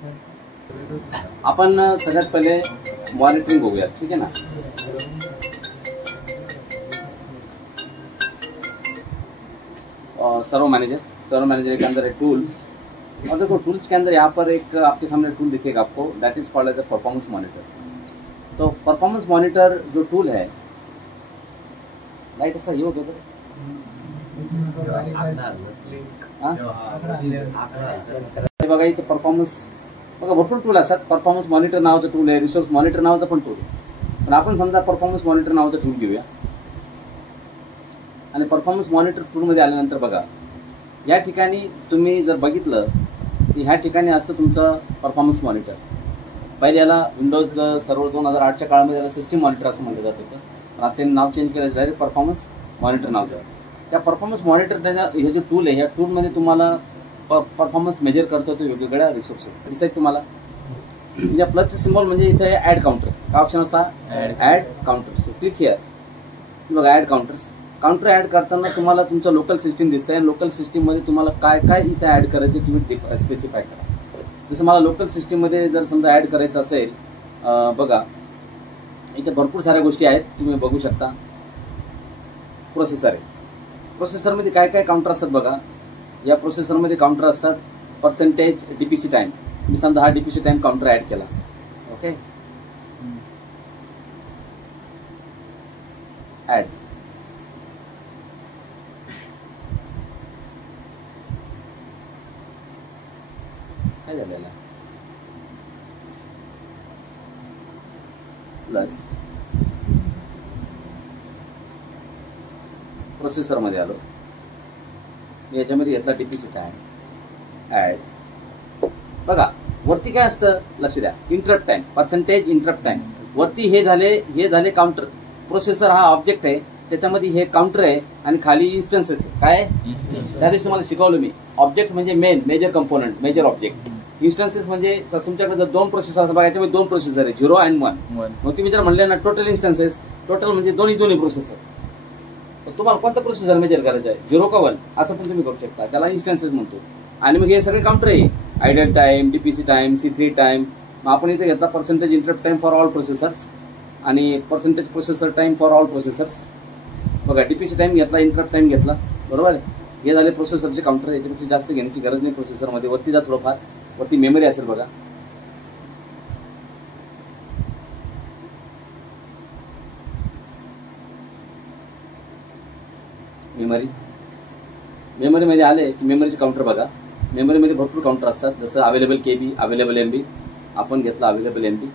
आपण सगळ्यात पहिले मॉनिटरिंग बघूया, ठीक आहे ना। सर्व मैनेजर के अंदर है टूल्स, और देखो टूल्स के अंदर यहाँ पर एक आपके सामने टूल दिखेगा आपको, that is called as a performance monitor. तो परफॉर्मेंस मॉनिटर जो टूल है, राइट, ऐसा ये हो गया बघा इथे परफॉर्मन्स बघा भरपूर टूल असतात। परफॉर्मन्स मॉनिटर नावाचं टूल आहे, रिसोर्स मॉनिटर नावाचं पण टूल आहे, पण आपण समजा परफॉर्मन्स मॉनिटर नावाचं टूल घेऊया। आणि परफॉर्मन्स मॉनिटर टूलमध्ये आल्यानंतर बघा या ठिकाणी तुम्ही जर बघितलं की ह्या ठिकाणी असतं तुमचं परफॉर्मन्स मॉनिटर। पहिले याला विंडोज सर्व्हर 2008च्या काळामध्ये याला सिस्टीम मॉनिटर असं म्हटलं जात होतं, पण आता त्यांनी नाव चेंज केलं, डायरेक्ट परफॉर्मन्स मॉनिटर नाव द्यावं। त्या परफॉर्मन्स मॉनिटर हे जो टूल आहे, या टूलमध्ये तुम्हाला परफॉर्मन्स मेजर करतो तो वेगवेगळ्या रिसोर्सेस दिसत आहेत तुम्हाला। या प्लसचे सिम्बॉल म्हणजे इथे ऍड काउंटर का ऑप्शन असा, add counter. So click here, बघा ऍड काउंटर्स। काउंटर ऍड करताना तुम्हाला तुमचं लोकल सिस्टीम दिसतंय, लोकल सिस्टीम मध्ये तुम्हाला काय काय इथे ऍड करायचे तुम्ही स्पेसिफाय करा। जसं मला लोकल सिस्टीम मध्ये जर समजा ऍड करायचं असेल, बघा इथे भरपूर साऱ्या गोष्टी आहेत, तुम्ही बघू शकता। प्रोसेसर आहे, प्रोसेसरमध्ये काय काय काउंटर असतात बघा। या प्रोसेसरमध्ये काउंटर असतात पर्सेंटेज डीपीसी टाइम। मी समजा हा डीपीसी टाइम काउंटर ऍड केला, ओके, ऍड। काय झालेला प्लस प्रोसेसर मध्ये आलो, मी याच्यामध्ये घेतला डीपीसी टाइम, ऍड। बघा वरती काय असतं लक्ष द्या, interrupt time, percentage interrupt time. वरती हे झाले काउंटर। प्रोसेसर हा ऑब्जेक्ट आहे, त्याच्यामध्ये हे काउंटर आहे, आणि खाली इन्स्टन्सेस काय, त्या दिवशी तुम्हाला शिकवलं मी। ऑब्जेक्ट म्हणजे major component, major object. Instances म्हणजे तुमच्याकडे जर 2 प्रोसेसर असतात बघा, याच्यामध्ये 2 प्रोसेसर आहे, 0 आणि 1। मग तुम्ही जर म्हणले ना टोटल इन्स्टन्सेस, टोटल म्हणजे दोन्ही प्रोसेसर। तुम्हाला कोणतं प्रोसेसर मेजर करायचं आहे, 0 का 1 असं पण तुम्ही करू शकता, त्याला इन्स्टन्सेस म्हणतो। आणि मग हे सगळे काउंटर आहे, idle time, DPC time, C3 time. मग आपण इथे घेतला percentage interrupt time for all processors आणि percentage processor time for all processors. बघा डीपीसी टाइम घेतला, इंटरप्ट टाइम घेतला, बरोबर आहे। हे झाले प्रोसेसरचे काउंटर, याच्यापेक्षा जास्त घेण्याची गरज नाही प्रोसेसरमध्ये। वरती जा थोडंफार, वरती मेमरी असेल बघा, मेमरी मध्ये आले की मेमरीचे काउंटर बघा। मेमरीमध्ये भरपूर काउंटर असतात, जसं अवेलेबल केबी, अवेलेबल एमबी। आपण घेतला अवेलेबल एमबी।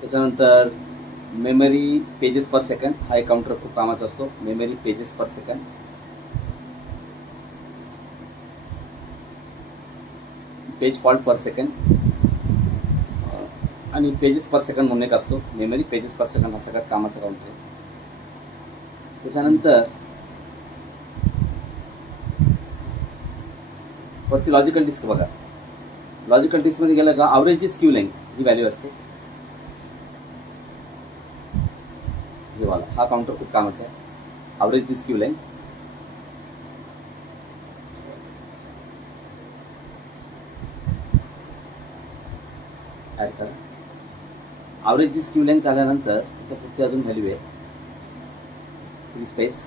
त्याच्यानंतर मेमरी पेजेस पर सेकंड, हा एक काउंटर खूप कामाचा असतो, मेमरी पेजेस पर सेकंड। पेज फॉल्ट पर सेकंड आणि पेजेस पर सेकंड म्हणून एक असतो, मेमरी पेजेस पर सेकंड हा सगळ्यात कामाचा काउंटर आहे। त्याच्यानंतर वरती लॉजिकल डिस्क बघा। लॉजिकल डिस्क मध्ये गेलं का अवरेज डिस्क क्यू लेंथ ही व्हॅल्यू असते, हे वाला हा काउंटर खूप कामाचा आहे, average disk queue length. Add करा, अवरेज डिस्क क्यू लेंथ आल्यानंतर त्याच्यापुरती अजून व्हॅल्यू आहे फ्री स्पेस,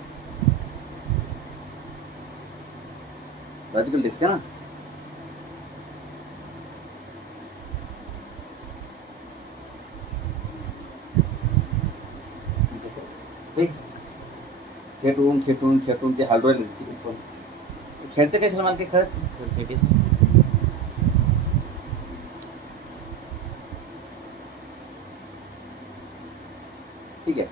लॉजिकल डिस्क है ना। खेटून खेटून खेटून ते हलवायला पण खेळते कशाला मला काही कळत नाही। ठीक आहे,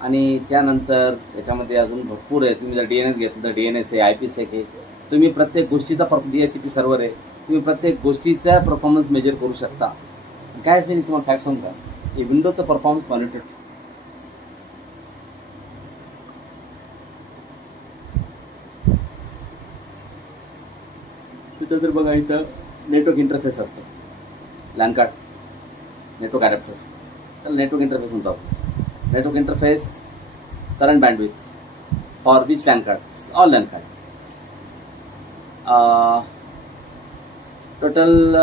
आणि त्यानंतर याच्यामध्ये अजून भरपूर आहे। तुम्ही जर डीएनएस घेतलं तर डीएनएस आहे, आयपीसेक आहे। तुम्ही प्रत्येक गोष्टीचा डीएचसीपी सर्व्हर आहे, तुम्ही प्रत्येक गोष्टीचा परफॉर्मन्स मेजर करू शकता। काय मी तुम्हाला फॅक्ट सांगू का, हे विंडोजचं परफॉर्मन्स मॉनिटर तिथं जर बघा इथं नेटवर्क इंटरफेस असतं, लॅन कार्ड, नेटवर्क अडॅप्टर, त्याला नेटवर्क इंटरफेस म्हणतो आपण। Network interface, current bandwidth for which LAN card, all LAN card. Total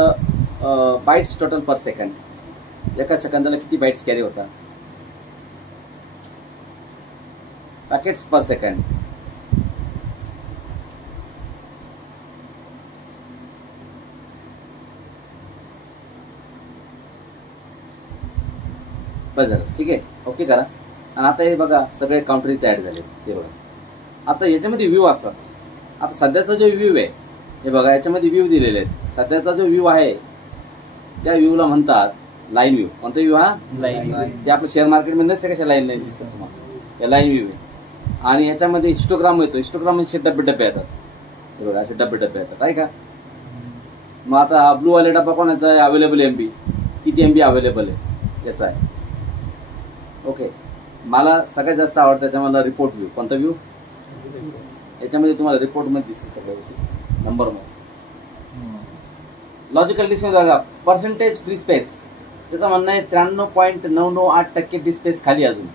bytes total per second, एका सेकंदाला किती बाईट्स कॅरी होतात, पॅकेट्स पर सेकंड. बस झालं, ठीक आहे, ओके करा. आणि आता हे बघा सगळे काउंटर इथे ऍड झाले, हे बघा. आता याच्यामध्ये व्ह्यू असतात. आता सध्याचा जो व्ह्यू आहे हे बघा, याच्यामध्ये व्ह्यू दिलेले आहेत. सध्याचा जो व्ह्यू आहे त्या व्ह्यूला म्हणतात लाईन व्ह्यू. कोणता व्ह्यू? हा लाईन. ते आपलं शेअर मार्केटमध्ये नसते कशा लाईन लाईन दिसतात तुम्हाला, या लाईन व्ह्यू आहे. आणि याच्यामध्ये हिस्टोग्राम येतो. हिस्टोग्राम म्हणजे डब्बे येतात, हे बघा असे डब्बे येतात, आहे का. मग आता हा ब्लू वाले डब्बा कोणाचा आहे? अवेलेबल एमबी, किती एमबी अवेलेबल आहे याचा आहे. ओके, मला सगळ्यात जास्त आवडतं त्याच्यामध्ये रिपोर्ट व्ह्यू. कोणता व्ह्यू? याच्यामध्ये तुम्हाला रिपोर्टमध्ये दिसते सगळ्या गोष्टी नंबरमध्ये. लॉजिकल डिस्टन्स बघा, पर्सेंटेज फ्री स्पेस, त्याचं म्हणणं आहे 93.998% फ्री स्पेस खाली. अजून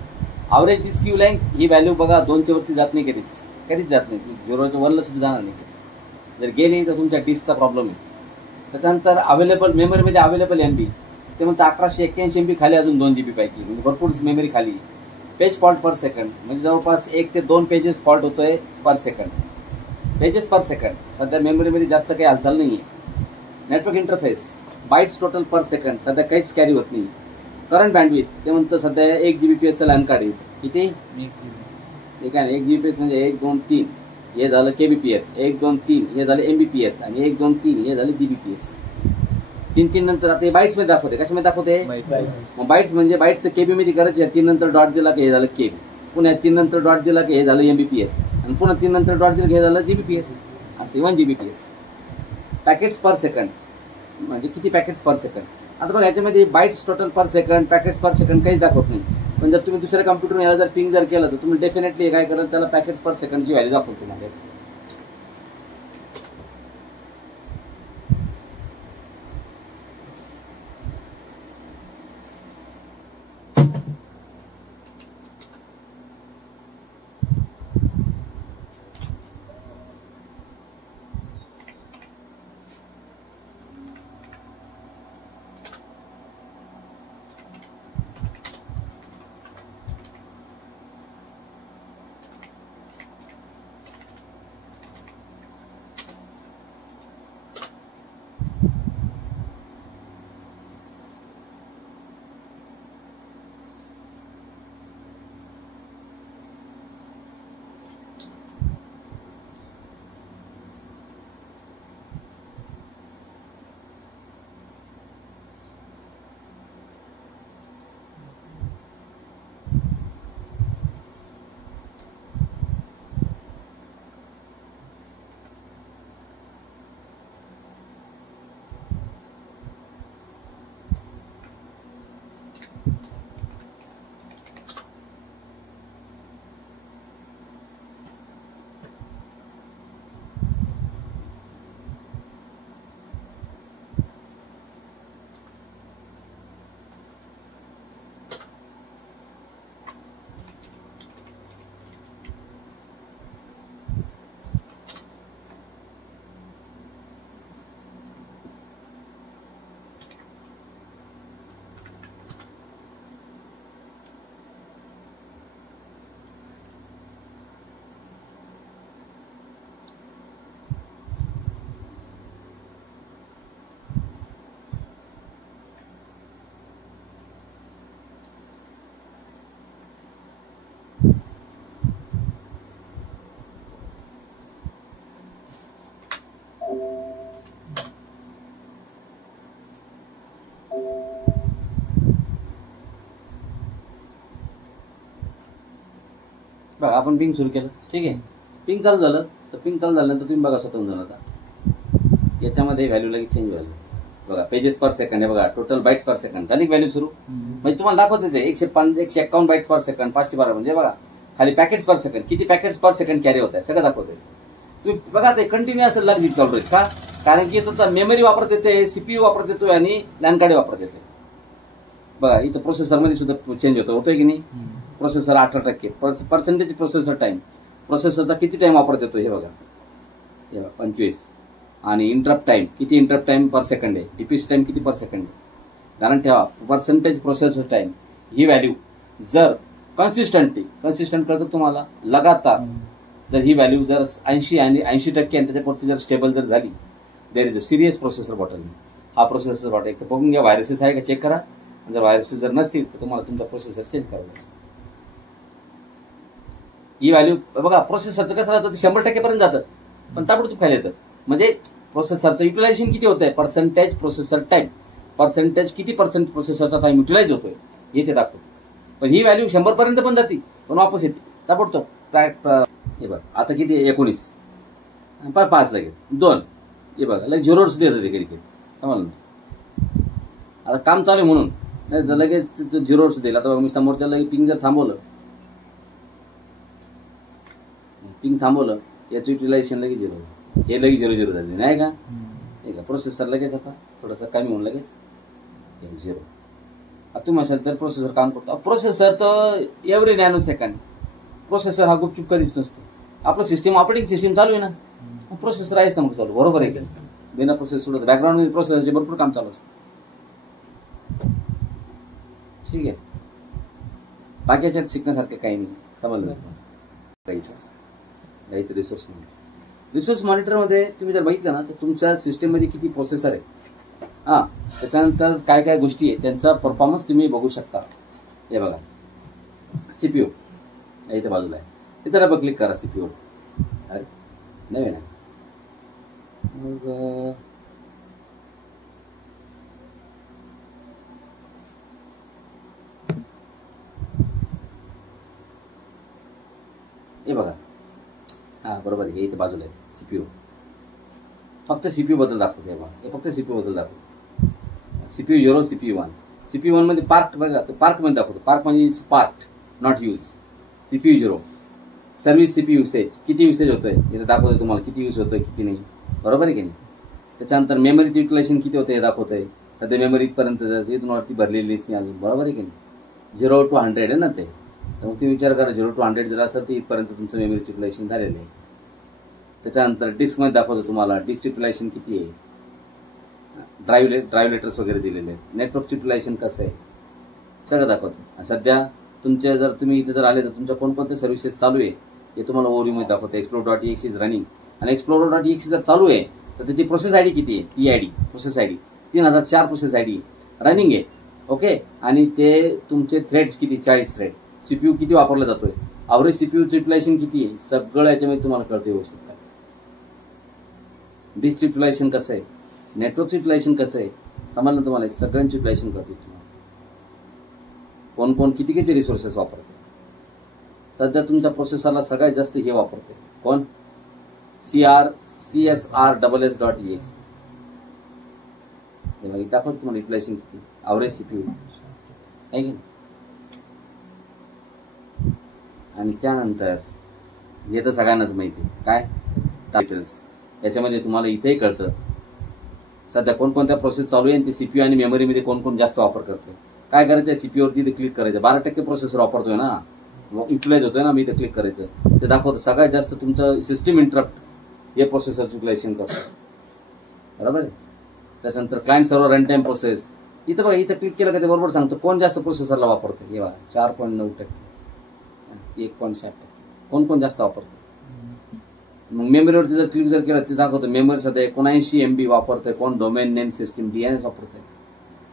ॲव्हरेज डिस्क क्यू लेंथ ही व्हॅल्यू बघा 2च्या वरती जात नाही, कधीच जात नाही. 0च्या 1ला सुद्धा जाणार नाही. जर गेली तर तुमच्या डिस्कचा प्रॉब्लेम आहे. त्याच्यानंतर अवेलेबल मेमरीमध्ये अवेलेबल एमबी ते म्हणतं 1181 MB खाली, अजून 2 GB पैकी, म्हणजे भरपूर मेमरी खाली. पेज फॉल्ट पर सेकंड, म्हणजे जवळपास 1 ते 2 पेजेस फॉल्ट होतोय पर सेकंड. पेजेस पर सेकंड, सध्या मेमरीमध्ये जास्त काही हालचाल नाही आहे. Network interface, bites total per second, सध्या काहीच कॅरी होत नाही. करंट बँडविथ ते म्हणतं सध्या 1 GBps लॅन कार्ड येतं. किती? ठीक आहे ना, 1 GBps म्हणजे 1, 2, 3 हे झालं KBPS, 1, 2, 3 हे झालं MBPS, आणि 1, 2, 3 हे झालं GBPS. 3 नंतर आता हे बाईट्स मध्ये दाखवते. कशामध्ये दाखवते? मग बाईट्स म्हणजे बाईट्सचं केबी मध्ये करायचे. 3 नंतर डॉट दिला की हे झालं केबी, पुन्हा 3 नंतर डॉट दिला की हे झालं MBPS, आणि पुन्हा 3 नंतर डॉट दिला की हे झालं GBPS, असं 1 GBPS. पॅकेट्स पर सेकंड म्हणजे किती पॅकेट्स पर सेकंड. आता बघा याच्यामध्ये bites total per second, packets per second काहीच दाखवत नाही. पण जर तुम्ही दुसऱ्या कम्प्युटर याला जर पिंग जर केलं तर तुम्ही डेफिनेटली काय कराल, त्याला पॅकेट्स पर सेकंडची व्हॅल्यू दाखवतो तुम्हाला. बघा आपण पिंग सुरू केलं, ठीक आहे. पिंग चालू झालं तर पिंग चालू झाल्यानंतर तुम्ही बघा स्वतःहून झालं. आता याच्यामध्ये व्हॅल्यू लगेच चेंज व्हायला बघा. पेजेस पर सेकंड आहे बघा, टोटल बाईट्स पर सेकंड झाली व्हॅल्यू सुरू. म्हणजे तुम्हाला दाखवते ते 151 बाईट्स पर सेकंड, 512 म्हणजे बघा खाली पॅकेट्स पर सेकंड, किती पॅकेट्स पर सेकंड कॅरी होत आहे सगळं दाखवते. तुम्ही बघा ते कंटिन्यू असं लॉजिक चालू आहे का, कारण की तो मेमरी वापरत येते, सीपीयू वापरत येतोय आणि लॅन कार्ड वापरत येते. बघा इथं प्रोसेसरमध्ये सुद्धा चेंज होतोय की नाही. प्रोसेसर 18%, पर्सेंटेज प्रोसेसर टाइम, प्रोसेसरचा किती टाइम वापरत येतो हे बघा. 25 आणि इंटरप्ट टाइम किती, इंटरप्ट टाइम पर सेकंड आहे, डीपीसी टाइम किती पर सेकंड आहे. कारण ठेवा पर्सेंटेज प्रोसेसर टाइम ही व्हॅल्यू जर कन्सिस्टंट करतो तुम्हाला लगातार, जर ही व्हॅल्यू जर 80 आणि 80% आणि त्याच्यावरती जर स्टेबल जर झाली, there is a serious processor bottle. हा प्रोसेसर बॉटल एक तर बघून घ्या व्हायरसेस आहे का चेक करा, जर व्हायरसेस जर नसतील तर तुम्हाला तुमचा प्रोसेसर चेंज करावा. ही व्हॅल्यू बघा प्रोसेसरचं कसं राहतं, 100% पर्यंत जातं पण ताबडतोब खाली येतं. म्हणजे प्रोसेसरचं युटिलायझेशन किती होतंय, पर्सेंटेज प्रोसेसर टाइम, पर्सेंटेज किती पर्सेंट प्रोसेसरचा टाइम युटिलाइज होतोय हे ते दाखवतो. पण ही व्हॅल्यू 100 पर्यंत पण जाते पण वापस येते ताबडतोब. हे बघ आता किती 19 5 लगेच 2 हे बघा लगेच झिरोच देत होते कधी कधी समजलं. आता काम चालू आहे म्हणून नाही तर लगेच झिरोच देईल. आता मी समोरच्याला पिंग जर थांबवलं, पिंग थांबवलं याचं युटिलायझेशन लगेच 0, हे लगेच 0 झाले नाही का. प्रोसेसर लगेच आता थोडंसं कमी होऊन लगेच 0. आता तुम्ही असाल तर प्रोसेसर काम करतो. प्रोसेसर तर एव्हरी नॅनो सेकंड प्रोसेसर हा गुपचूप कधीच नसतो. आपलं सिस्टीम ऑपरेटिंग सिस्टीम चालू आहे ना, प्रोसेसर आहेच ना मग चालू, बरोबर आहे का. बिना प्रोसेसर सोडत बॅकग्राऊंडमध्ये प्रोसेसरचे भरपूर काम चालू असतं. ठीक आहे, बाकी याच्यात शिकण्यासारखं काही नाही समजलं काहीच. रिसोर्स मॉनिटरमध्ये तुम्ही जर बघितलं ना तर तुमच्या सिस्टीममध्ये किती प्रोसेसर आहे, त्याच्यानंतर काय काय गोष्टी आहे त्यांचा परफॉर्मन्स तुम्ही बघू शकता. हे बघा सीपीयू इथे बाजूला आहे, इथे डबल क्लिक करा सीपीयू अरे नवीन आहे. मग हे बघा बरोबर आहे, इथे बाजूला आहे सीपीयू. फक्त सीपीयू बद्दल दाखवतो हे बघा, हे फक्त सीपीयू बद्दल दाखवतो. CPU 0 CPU 1. सीपीयू 1 मध्ये पार्क बघा, तो पार्क मध्ये दाखवतो. पार्क म्हणजे part not use. CPU 0 service CPU usage किती युसेज होतोय इथे दाखवतोय तुम्हाला, किती यूज होतोय किती नाही, बरोबर आहे की नाही. त्याच्यानंतर मेमरीचं युटिलायझेशन किती होतं हे दाखवतंय. सध्या मेमरी इथपर्यंत इथूनवरती भरलेली नाही अजून, बरोबर आहे की नाही. 0 to 100 आहे ना ते, तर मग तुम्ही विचार करा 0 to 100 जर असेल तर इथपर्यंत तुमचं मेमरी युटिलायझेशन झालेलं आहे. त्याच्यानंतर डिस्कमध्ये दाखवतो तुम्हाला डिस्क युटिलायझेशन किती आहे, ड्राईव्ह लेटर्स वगैरे दिलेले आहेत, नेटवर्क युटिलायझेशन कसं आहे सगळं दाखवतं. सध्या तुमचे जर तुम्ही इथे जर आले तर तुमच्या कोणकोणत्या सर्व्हिसेस चालू आहे हे तुम्हाला ओव्हरव्ह्यूमध्ये दाखवतं. explorer.exe इज रनिंग आणि explorer.exe जर चालू आहे तर त्याची प्रोसेस आयडी किती आहे, PID process ID 3004 process ID running आहे. ओके, आणि ते तुमचे थ्रेड्स किती 40 थ्रेड. सीपीयू किती वापरला जातोय, अवरेज सीपीयूचं युटिलायझेशन किती आहे, सगळं याच्यामध्ये तुम्हाला कळतं व्यवस्थित. डिस्क युटिलायझेशन कसं आहे, नेटवर्क युटिलायझेशन कसं आहे समजलं तुम्हाला, सगळ्यांची युटिलायझेशन करते तुम्हाला. कोण कोण किती किती रिसोर्सेस वापरते. सध्या तुमच्या प्रोसेसरला सगळ्यात जास्त हे वापरते कोण, CSR.exe. हे दाखवत तुम्हाला युटिलायझेशन किती, अवरेज सीपीयू आहे की. आणि त्यानंतर हे तर सगळ्यांनाच माहिती आहे काय डिटेल्स, याच्यामध्ये तुम्हाला इथेही कळतं सध्या कोणकोणत्या प्रोसेस चालू आहे आणि ते सीपीयू आणि मेमरीमध्ये कोण कोण जास्त वापर करतं. काय करायचं, सीपीयूवरती इथे क्लिक करायचं. 12% प्रोसेसर वापरतोय ना, युटिलाइज होतोय ना, मी इथे क्लिक करायचं. ते दाखवतं सगळ्यात जास्त तुमचं सिस्टीम इंटरप्ट हे प्रोसेसर युटिलायझेशन करतं, बरोबर आहे. त्याच्यानंतर client server run time process इथं बघा, इथं क्लिक केलं का ते बरोबर सांगतो कोण जास्त प्रोसेसरला वापरतं. हे बघा 4.9%, 1.7%, कोण कोण जास्त वापरतं. मग मेमरीवरती जर क्लिक जर केलं ते दाखवतं मेमरी सध्या 79 MB वापरतंय, कोण डोमेन नेम सिस्टीम DNS वापरतंय.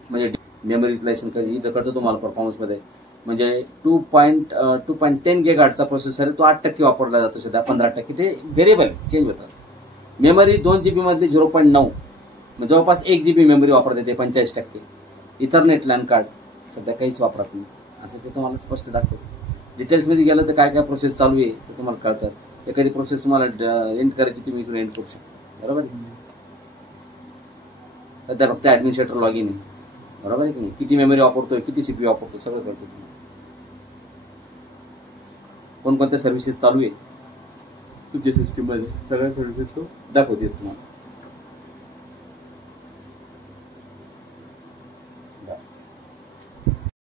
म्हणजे मेमरी युटिलायझेशन कधी इथं कळतं तुम्हाला परफॉर्मन्समध्ये. म्हणजे 2.10 GHz प्रोसेसर आहे, तो 8% वापरला जातो सध्या, 15% ते व्हेरिएबल चेंज होतात. मेमरी 2 GB मधली 0.9 म्हणजे जवळपास 1 GB मेमरी वापरते ते 85%. इथरनेट लॅन कार्ड सध्या काहीच वापरत नाही, असं ते तुम्हाला स्पष्ट दाखवतं. डिटेल्समध्ये गेलं तर काय काय प्रोसेस चालू आहे ते तुम्हाला कळतात. एखादी प्रोसेस तुम्हाला एंड करायची तुम्ही इथून एंड करू शकता, बरोबर आहे. सध्या फक्त ऍडमिनिस्ट्रेटर लॉग इन आहे, बरोबर आहे की नाही. किती मेमरी वापरतोय, किती सीपीयू वापरतोय सगळं कळतं तुम्हाला. कोणकोणत्या सर्व्हिसेस चालू आहे तुमच्या सिस्टीममध्ये सगळ्या सर्व्हिसेस तो दाखवते तुम्हाला.